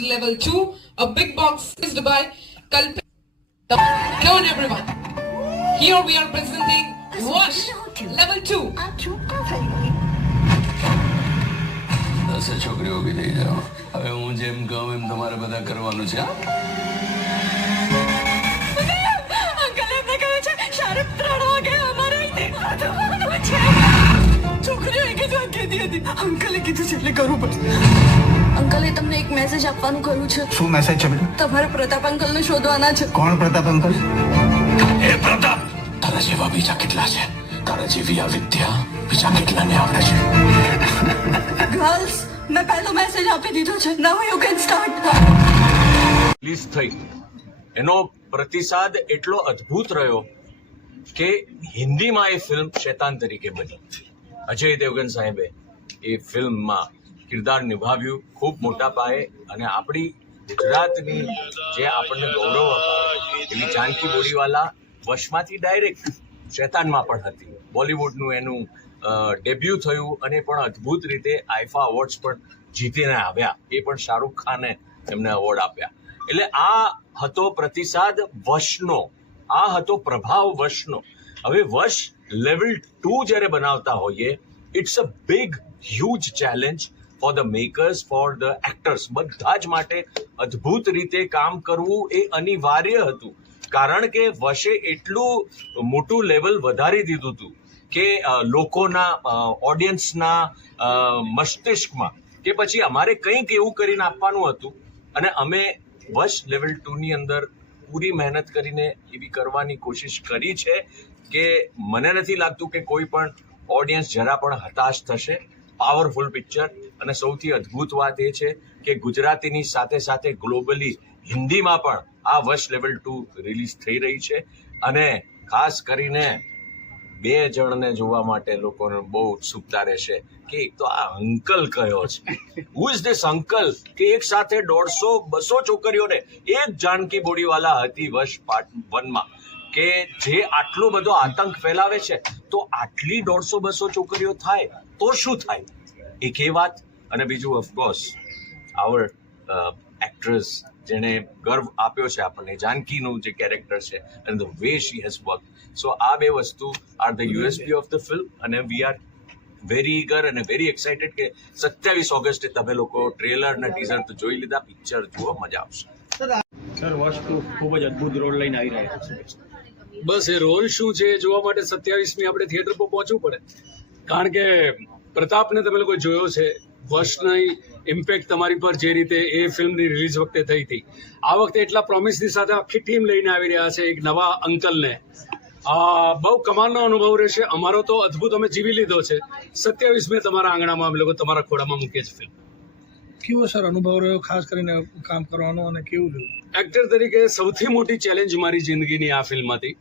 Level 2, a big box raised by Kalpit. Come on everyone. Here we are presenting Wash Level 2. દસે છોકરીઓ બી થઈ જાઓ. હવે હું જેમ કહું એમ તમારે બધા કરવાનું છે. અંકલ એમને કહ્યું છે શાહરુખ 3 વાગે અમારે અહીં છે. છોકરીઓ એક જ વાત કહેતી હતી, અંકલે કીધું છે એટલે કરવું પડશે. અંકલે તમને એક મેસેજ આપવાનું કહ્યું છે. શું મેસેજ છે બેટા? તમારે પ્રતાપ અંકલને શોધવાના છે. કોણ પ્રતાપ અંકલ? એ પ્રતાપ, તારા જેવા બીજા કેટલા છે? તારા જેવી આ વિદ્યા બીજા કેટલાને આવડે છે? ગર્લ્સ, મેં પહેલો મેસેજ આપી દીધો છે. નાઉ યુ કેન સ્ટાર્ટ. રિલીઝ થઈ એનો પ્રતિસાદ એટલો અદ્ભુત રહ્યો કે હિન્દીમાં એ ફિલ્મ શૈતાન તરીકે બની. અજય દેવગન સાહેબે એ ફિલ્મમાં કિરદાર નિભાવ્યું ખૂબ મોટા પાયે, અને આપણી ગુજરાતની જે આપણને ગૌરવ અપાવે એવી જાનકી બોરીવાલા વશમાંથી ડાયરેક્ટ શૈતાનમાં પણ હતી. બોલિવૂડનું એનું ડેબ્યુ થયું અને પણ અદ્ભુત રીતે આઈફા અવોર્ડ્સ પણ જીતીને આવ્યા. એ પણ શાહરુખ ખાને એમને એવોર્ડ આપ્યા. એટલે આ હતો પ્રતિસાદ વશનો, આ હતો પ્રભાવ વશનો. હવે વશ લેવલ 2 જ્યારે બનાવતા હોઈએ, it's a big huge challenge for the makers, for the actors, બધા જ માટે અદ્ભુત રીતે કામ કરવું એ અનિવાર્ય હતું. કારણ કે વશે એટલું મોટું લેવલ વધારી દીધું હતું કે લોકોના ઓડિયન્સના મસ્તિષ્કમાં કે પછી અમારે કંઈક એવું કરીને આપવાનું હતું. અને અમે વશ લેવલ 2 ની અંદર પૂરી મહેનત કરીને એવી કરવાની કોશિશ કરી છે કે મને નથી લાગતું કે કોઈ પણ ઓડિયન્સ જરા પણ હતાશ થશે. પાવરફુલ પિક્ચર, અને સૌથી અદ્ભુત વાત એ છે કે ગુજરાતીની સાથે સાથે ગ્લોબલી હિન્દીમાં પણ આ વશ લેવલ 2 રિલીઝ થઈ રહી છે. અને ખાસ કરીને 2 જણને જોવા માટે લોકોને બહુ ઉત્સુકતા રહેશે કે એક તો આ અંકલ કયો છે, હુ ઇઝ ધીસ અંકલ, કે એક સાથે 150-200 છોકરીઓને એક જાનકી બોરીવાલા હતી વશ પાર્ટ 1 માં, કે જે આટલો બધો આતંક ફેલાવે છે, તો આટલી 150-200 છોકરીઓ થાય તો શું થાય? એક એ વાત. અને બીજું ઓફકોર્સ આવર એક્ટ્રેસ જેને ગર્વ આપ્યો છે આપણને, જાનકીનું જે કેરેક્ટર છે અને the way she has work. So આ 2 વસ્તુ are the USP of the film. અને વી આર વેરી ઈગર અને વેરી એક્સાઇટેડ કે 27 ઓગસ્ટે તમે લોકો ટ્રેલર અને ટીઝર તો જોઈ લીધા, પિક્ચર જુઓ, મજા આવશે. સર વશ ખૂબ જ અદ્ભુત રોલ લઈને આવી રહ્યા છે. બસ એ રોલ શું છે એ જોવા માટે 27મી આપણે થિયેટર પર પહોંચવું પડે. કારણ કે પ્રતાપને તમે લોકો જોયો છે, વશની ઇમ્પેક્ટ તમારી પર જે રીતે એ ફિલ્મની રિલીઝ વખતે થઈ હતી, આ વખતે એટલા પ્રોમિસની સાથે આખી ટીમ લઈને આવી રહ્યા છે એક નવા અંકલને. બહુ કમાલનો અનુભવ રહેશે. અમારો તો અદ્ભુત અમે જીવી લીધો છે. 27મી તમારા આંગણામાં અમે લોકો તમારા ખોળામાં મૂકીએ છીએ ફિલ્મ. કેવો સર અનુભવ રહ્યો ખાસ કરીને કામ કરવાનો, અને કેવું રહ્યું? એક્ટર તરીકે સૌથી મોટી ચેલેન્જ મારી જિંદગીની આ ફિલ્મ હતી.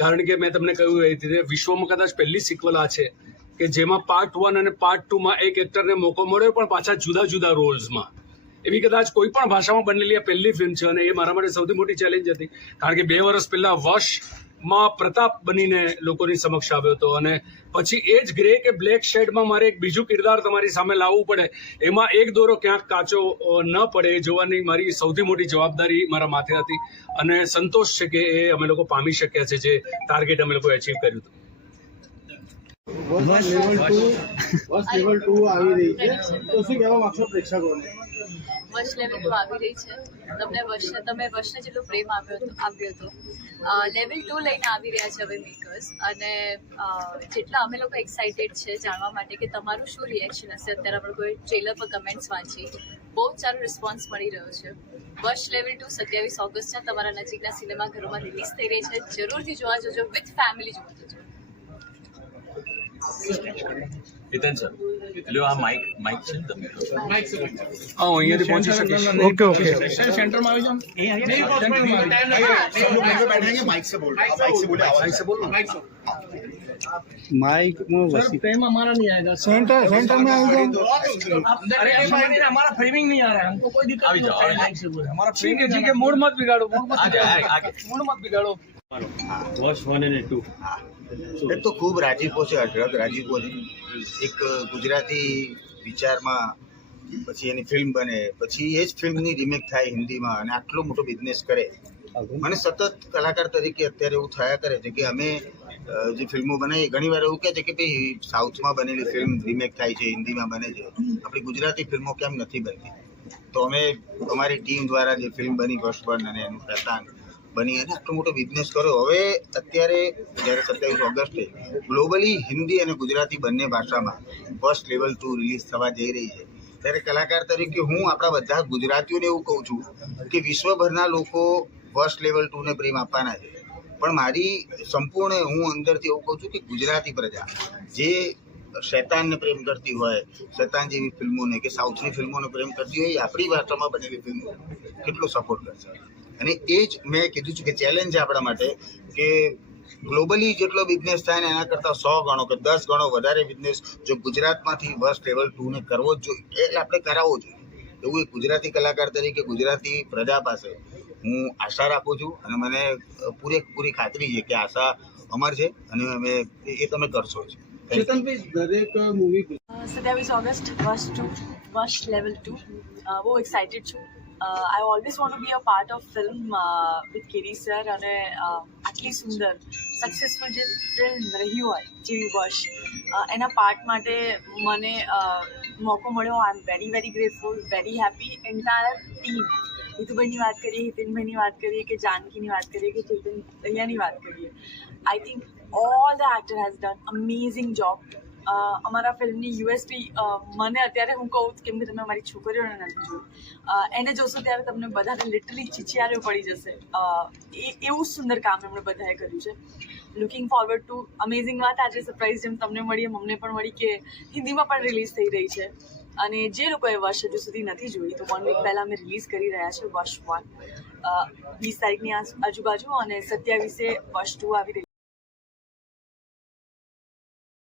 કારણ કે મેં તમને કહ્યું એ રીતે વિશ્વમાં કદાચ પહેલી સિક્વલ આ છે કે જેમાં પાર્ટ 1 અને પાર્ટ 2માં એક એક્ટરને મોકો મળ્યો, પણ પાછા જુદા જુદા રોલ્સમાં. એવી કદાચ કોઈ પણ ભાષામાં બનેલી આ પહેલી ફિલ્મ છે, અને એ મારા માટે સૌથી મોટી ચેલેન્જ હતી. કારણ કે 2 વર્ષ પહેલા વશમાં પ્રતાપ બનીને લોકોની સમક્ષ આવ્યો હતો, અને પછી એ જ ગ્રે કે બ્લેક શેડમાં મારે એક બીજું કિરદાર તમારી સામે લાવવું પડે, એમાં એક દોરો ક્યાંક કાચો ન પડે એ જોવાની મારી સૌથી મોટી જવાબદારી મારા માથે હતી. અને સંતોષ છે કે એ અમે લોકો પામી શક્યા છે, જે ટાર્ગેટ અમે લોકો એચીવ કર્યું હતું. વશ લેવલ 2 આવી રહી છે, તો શું કહેવા માંગશો પ્રેક્ષકોને? વશ લેવલ 2 આવી રહી છે. તમે વશને જેટલો પ્રેમ આપ્યો હતો, લેવલ 2 લઈને આવી રહ્યા છે હવે મેકર્સ. અને જેટલા અમે લોકો એક્સાઇટેડ છે જાણવા માટે કે તમારું શું રિએક્શન હશે. અત્યારે અમે લોકોએ ટ્રેલર પર કમેન્ટ્સ વાંચી, બહુ જ સારો રિસ્પોન્સ મળી રહ્યો છે. વશ લેવલ 2 27 ઓગસ્ટના તમારા નજીકના સિનેમાઘરોમાં રિલીઝ થઈ રહી છે. જરૂરથી જોવા જજો, વિથ ફેમિલી જોવા જજો. હિતન સર, લ્યો આ માઇક છે ને તમે? હા, હું અહીંયાથી પહોંચી શકીશ. Okay okay. સેન્ટરમાં આવી જાઓ. माइक में सर फ्रेम हमारा नहीं आएगा. सेंटर में आ जाओ. अरे हमारा फ्रेमिंग नहीं आ रहा है, हमको कोई दिक्कत नहीं है. माइक से बोले हमारा ठीक है, मूड मत बिगाड़ो, मूड मत बिगाड़ो. वश 1 અને 2 એક તો ખૂબ રાજીપો છે, અઢળક રાજીપો છે. એક ગુજરાતી વિચારમાં પછી એની ફિલ્મ બને, પછી એ જ ફિલ્મની રિમેક થાય હિન્દીમાં અને આટલો મોટો બિઝનેસ કરે. મને સતત કલાકાર તરીકે અત્યારે એવું થયા કરે છે કે અમે જે ફિલ્મો બનાવીએ ઘણી વાર એવું કહે છે કે ભાઈ સાઉથમાં બનેલી ફિલ્મ રિમેક થાય છે, હિન્દીમાં બને છે, આપણી ગુજરાતી ફિલ્મો કેમ નથી બનતી? તો અમે અમારી ટીમ દ્વારા જે ફિલ્મ બની વર્ષ અને એનું શેતાન બની અને આટલો મોટો બિઝનેસ કર્યો. હવે અત્યારે જ્યારે 27 ઓગસ્ટે ગ્લોબલી હિન્દી અને ગુજરાતી બંને ભાષામાં ફર્સ્ટ લેવલ 2 રિલીઝ થવા જઈ રહી છે, ત્યારે કલાકાર તરીકે હું આપણા બધા ગુજરાતીઓને એવું કહું છું કે વિશ્વભરના લોકો ફર્સ્ટ લેવલ 2 ને પ્રેમ આપવાના છે, પણ મારી સંપૂર્ણ હું અંદરથી એવું કહું છું કે ગુજરાતી પ્રજા જે શેતાનને પ્રેમ કરતી હોય, શેતાન જેવી ફિલ્મોને કે સાઉથની ફિલ્મોને પ્રેમ કરતી હોય, એ આપણી ભાષામાં બનેલી ફિલ્મો કેટલો સપોર્ટ કરશે. અને એ જ મેં કીધું છું કે ચેલેન્જ છે આપણા માટે કે ગ્લોબલી જેટલો બિઝનેસ થાય ને એના કરતાં 100 ગણો કે 10 ગણો વધારે બિઝનેસ જો ગુજરાતમાંથી ફર્સ્ટ લેવલ 2 ને કરવો જ જોઈએ, એટલે આપણે કરાવવો જોઈએ. એવું એક ગુજરાતી કલાકાર તરીકે ગુજરાતી પ્રજા પાસે હું આશા રાખું છું અને મને પૂરેપૂરી ખાતરી છે કે આશા અમર છે અને અમે એ તમે કરશો જ. ચેતનભાઈ, દરેક મૂવી 27 ઓગસ્ટ વર્ષ લેવલ 2 બહુ એક્સાઇટેડ છું. I always want to be a part of film with કેરી સર અને આટલી સુંદર સક્સેસફુલ જે ફિલ્મ રહી હોય જેવી વર્ષ એના પાર્ટ માટે મને મોકો મળ્યો. I am very very grateful, very happy. Entire team, હિતુભાઈની વાત કરીએ, હિતેનભાઈની વાત કરીએ કે જાનકીની વાત કરીએ કે ચેતન દૈયાની વાત કરીએ, I think all the actor has done amazing job. અમારા ફિલ્મની યુએસપી મને અત્યારે હું કહું કેમ કે તમે અમારી છોકરીઓને નથી જોયું, એને જોશો ત્યારે તમને બધાને લિટરલી ચીચિયારીઓ પડી જશે. એવું સુંદર કામ એમણે બધાએ કર્યું છે. લુકિંગ ફોરવર્ડ ટુ અમેઝિંગ વાત આજે સરપ્રાઈઝ જેમ તમને મળી એમ અમને પણ મળી કે હિન્દીમાં પણ રિલીઝ થઈ રહી છે. અને જે લોકોએ વર્ષ હજુ સુધી નથી જોઈ તો 1 વીક પહેલાં અમે રિલીઝ કરી રહ્યા છે વર્ષ 1, 20 તારીખની આજુબાજુ, અને 27 વર્ષ 2 આવી રહી